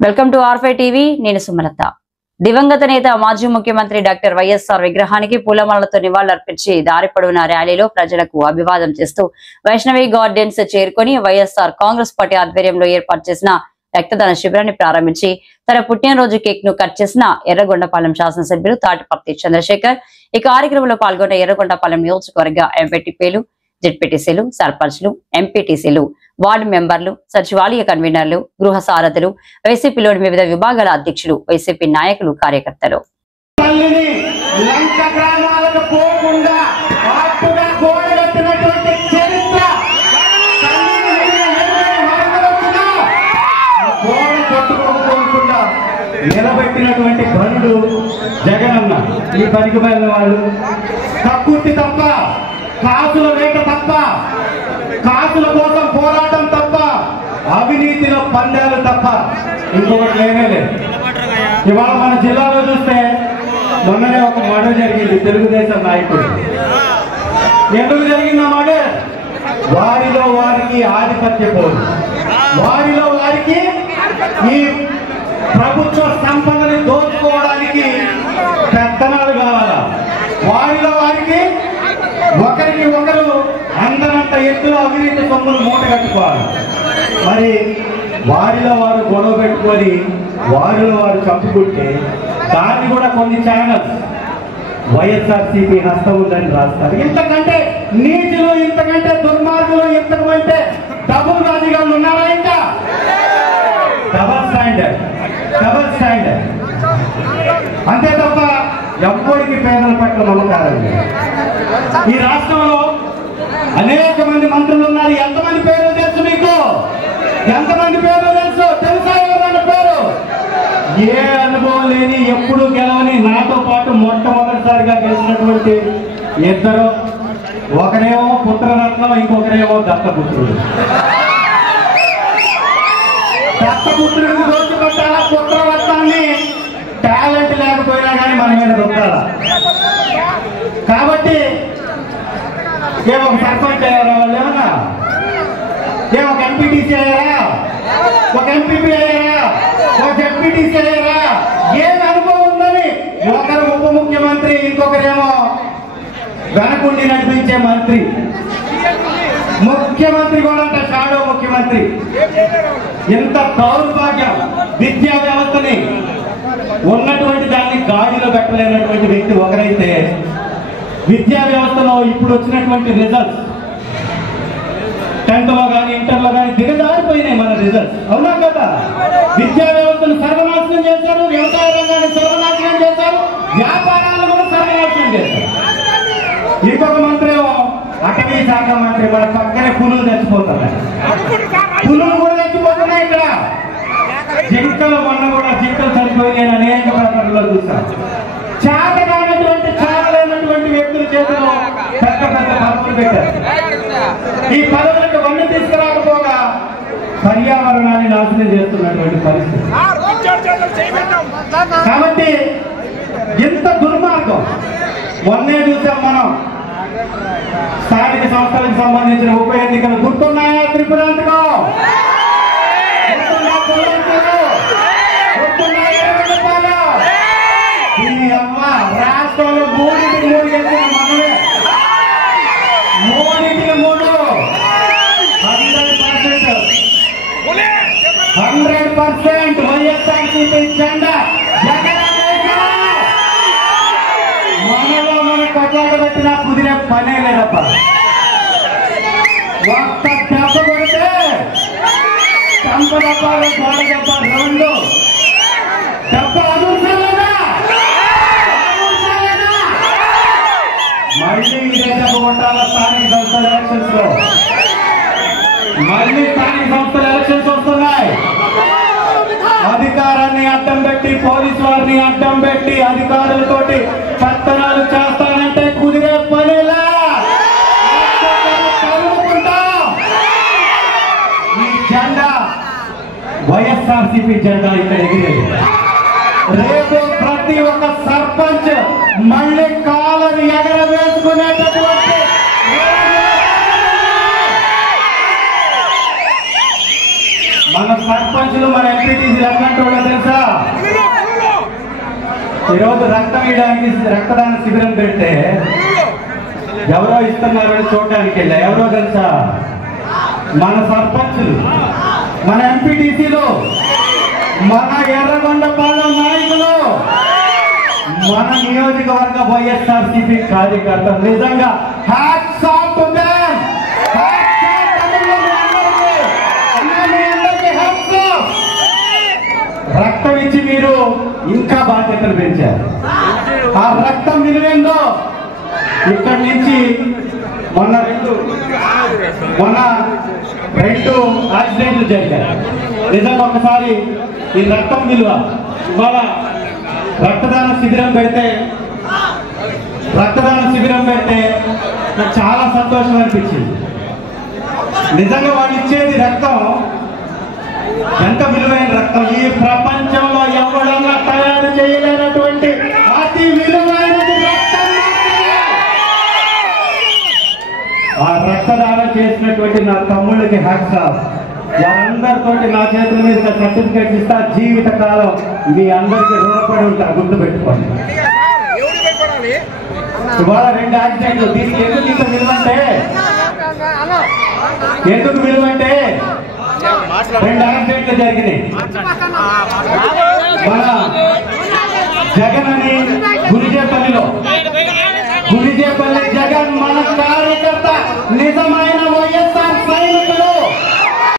Welcome to ఆర్5 TV. నేను సుమలత. దివంగత నేత మాజీ ముఖ్యమంత్రి డాక్టర్ వైఎస్ఆర్ విగ్రహానికి పూలమాలతో నివాళులర్పించి దారి పొడవునా ర్యాలీలో ప్రజలకు అభివాదం చేస్తూ వైష్ణవి గార్డెన్స్ చేరుకొని వైఎస్ఆర్ కాంగ్రెస్ పార్టీ ఆధ్వర్యంలో ఏర్పాటు చేసిన రక్తదాన శిబిరాన్ని ప్రారంభించి తన పుట్టినరోజు కేక్ ను కట్ చేసిన ఎర్రగొండపాలెం శాసనసభ్యులు తాటిపర్తి చంద్రశేఖర్ ఈ కార్యక్రమంలో పాల్గొన్న ఎర్రగొండపాలెం నియోజకవర్గ ఎంపీటీపీలు, జెడ్పీటీసీలు, సర్పంచ్లు, ఎంపీటీసీలు, వార్డు మెంబర్లు, సచివాలయ కన్వీనర్లు, గృహ సారథులు, వైసీపీలోని వివిధ విభాగాల అధ్యక్షులు, వైసీపీ నాయకులు, కార్యకర్తలు. నిలబెట్టినటువంటి బంధు జగనన్న ఈ పనికి పైన వాళ్ళు కక్కుర్తి తప్ప, కాసుల వేట తప్ప, కాసుల కోసం పోరాటం తప్ప, అవినీతిలో పందాలు తప్ప ఇంకొకటి లేనే లేదు. ఇవాళ మన జిల్లాలో చూస్తే మొన్ననే ఒక మర్డర్ జరిగింది తెలుగుదేశం నాయకుడు. ఎందుకు జరిగింది ఆ మర్డర్? వారిలో వారికి ఆధిపత్య పోరు, వారిలో వారికి ఈ ప్రభుత్వ సంపదని దోచుకోవడానికి పెత్తనాలు కావాలా, వారిలో వారికి ఒకరికి ఒకరు అందరంత ఎత్తులో అవినీతి సొమ్ములు మూట కట్టుకోవాలి. మరి వారిలో వారు గొడవ పెట్టుకొని వారిలో వారు చంపుకుంటే దాన్ని కూడా కొన్ని ఛానల్స్ వైఎస్ఆర్సీపీ హస్తం ఉందని రాస్తారు. ఇంతకంటే నీచులు, ఇంతకంటే దుర్మార్గులు, ఇంతకంటే డబుల్ రాజీగాళ్ళు ఉన్నారా? ఇంకా డబల్ స్టాండర్డ్ అంతే తప్ప ఎవ్వరికి పేదల పట్ల నమ్మకారం. ఈ రాష్ట్రంలో అనేక మంది మంత్రులు ఉన్నారు. ఎంతమంది పేర్లు తెలుసు మీకు? ఎంతమంది పేర్లు తెలుసా? ఎవరన్నా పేరు? ఏ అనుభవం లేని, ఎప్పుడు గెలవని, నాతో పాటు మొట్టమొదటిసారిగా గెలిచినటువంటి ఇద్దరు, ఒకరేమో పుత్రరత్నం, ఇంకొకరేమో దత్తపుత్రుడు. దత్తపుత్రుడిని దోచుకుంటారా? పుత్రరత్నాన్ని టాలెంట్ లేకపోయినా కానీ మన మీద దొంగలా. కాబట్టి ఏమో సర్పంచ్ అయ్యారా వాళ్ళు? ఏమన్నా ఒక ఎంపీటీసీ అయ్యారా? ఒక ఎంపీపీ అయ్యారా? ఒక ఎంపీటీసీ అయ్యారా? ఏమి అనుభవం ఉందని ఒకరు ఉప ముఖ్యమంత్రి, ఇంకొకరేమో వెనకుండి నడిపించే మంత్రి. ముఖ్యమంత్రి కూడా అంటే షాడో ముఖ్యమంత్రి. ఎంత దౌర్భాగ్యం! విద్యా వ్యవస్థని ఉన్నటువంటి దాన్ని గాడిలో పెట్టలేనటువంటి వ్యక్తి ఒకరైతే, విద్యా వ్యవస్థలో ఇప్పుడు వచ్చినటువంటి రిజల్ట్స్ 10th లో కానీ ఇంటర్లో కానీ దిగజారిపోయినాయి మన రిజల్ట్స్. అవునా కదా? విద్యా వ్యవస్థను సర్వనాశనం చేశారు, వ్యవసాయ రంగాన్ని సర్వనాశనం చేశారు, వ్యాపారాలను కూడా సర్వనాశనం చేశారు. ఇంకొక మంత్రి ఏమో అటవీ శాఖ మంత్రి, మన పక్కనే పులులు చచ్చిపోతున్నాయి. పులులు కూడా చచ్చిపోతున్నాయి. ఇక్కడ జింకలు, మొన్న కూడా జింకలు చనిపోయి నేను అనేక పేపర్లో చూశాను. చేతనైనటువంటి, చాలైనటువంటి వ్యక్తుల చేతిలో పెద్ద పెద్ద పదవులు పెట్టారు. ఈ పదవులకు వన్ను తీసుకురాకపోగా పర్యావరణాన్ని నాశనం చేస్తున్నటువంటి పరిస్థితి. కాబట్టి ఎంత దుర్మార్గం! మొన్నే చూసాం మనం స్థానిక సంస్థలకు సంబంధించిన ఉప ఎన్నికలు. గుర్తున్నాయా? త్రిపురాంతకం రాష్ట్రంలో 3 గెలిచిన మనమే. 100% వైఎస్ఆర్సీపీ జెండా మనలో మన కొట్లాట పెట్టినా కుదిరే పనే లేదప్ప. ఒక్క దెబ్బ కొడితే చంప దెబ్బలు, గోడ దెబ్బ, 2 దెబ్బలు అదుర్చలేదా? మళ్ళీ ఇదే దెబ్బ కొట్టాల స్థానిక సంస్థల ఎలక్షన్స్ లో. మళ్ళీ స్థానిక సంస్థల ఎలక్షన్స్ వస్తున్నాయి. అధికారాన్ని అడ్డం పెట్టి, పోలీసు వారిని అడ్డం పెట్టి అధికారులతోటి పత్తనాలు చేస్తానంటే కుదిరే పనిలా. ఈ జెండా వైఎస్ఆర్సీపీ జెండా ఇక్కడ ఎగిరేది. రేపు ప్రతి ఒక్క సర్పంచ్ మళ్ళీ కాలరు ఎగరవేసుకునేటటువంటి మన సర్పంచులు మన ఎంపీటీసీలు ఎట్లాంటి వాళ్ళో తెలుసా? ఈరోజు రక్తం ఇవ్వడానికి రక్తదాన శిబిరం పెడితే ఎవరో ఇస్తున్నారని చూడడానికి వెళ్ళా. ఎవరో తెలుసా? మన సర్పంచులు, మన ఎంపీటీసీలు, మన ఎర్రగొండపాలెం నాయకులు, మన నియోజకవర్గ వైఎస్ఆర్సీపీ కార్యకర్తలు. నిజంగా హ్యాట్స్ ఆఫ్ టు దెం. రక్తం ఇచ్చి మీరు ఇంకా బాధ్యతలు పెంచారు. ఆ రక్తం విలువేందో ఇక్కడి నుంచి మొన్న రెండు యాక్సిడెంట్లు జరిగాయి. నిజంగా ఒకసారి ఈ రక్తం విలువ ఇవాళ రక్తదాన శిబిరం పెడితే నాకు చాలా సంతోషం అనిపించింది. నిజంగా వాళ్ళు ఇచ్చేది రక్తం ఎంత విలువైన రక్తం. ఈ ప్రపంచంలో ఎవడన్నా తయారు చేయలేనటువంటి అతి విలువైనది రక్తం. ఆ రక్తదానం చేసినటువంటి నా తమ్ముళ్ళకి హ్యాట్స్ ఆఫ్. వారందరితోటి నా చేతుల మీద సర్టిఫికేట్ ఇస్తా. జీవిత కాలం మీ అందరికీ రుణపడి ఉంటా, గుర్తుపెట్టుకోండి. ఇవాళ రెండు యాక్సిడెంట్లు. దీనికి ఎందుకు విలువంటే రెండు యాక్సిడెంట్లు జరిగినాయి. మన జగన్ అని గురిజేపల్లి జగన్ మన కార్యకర్త నిజమైన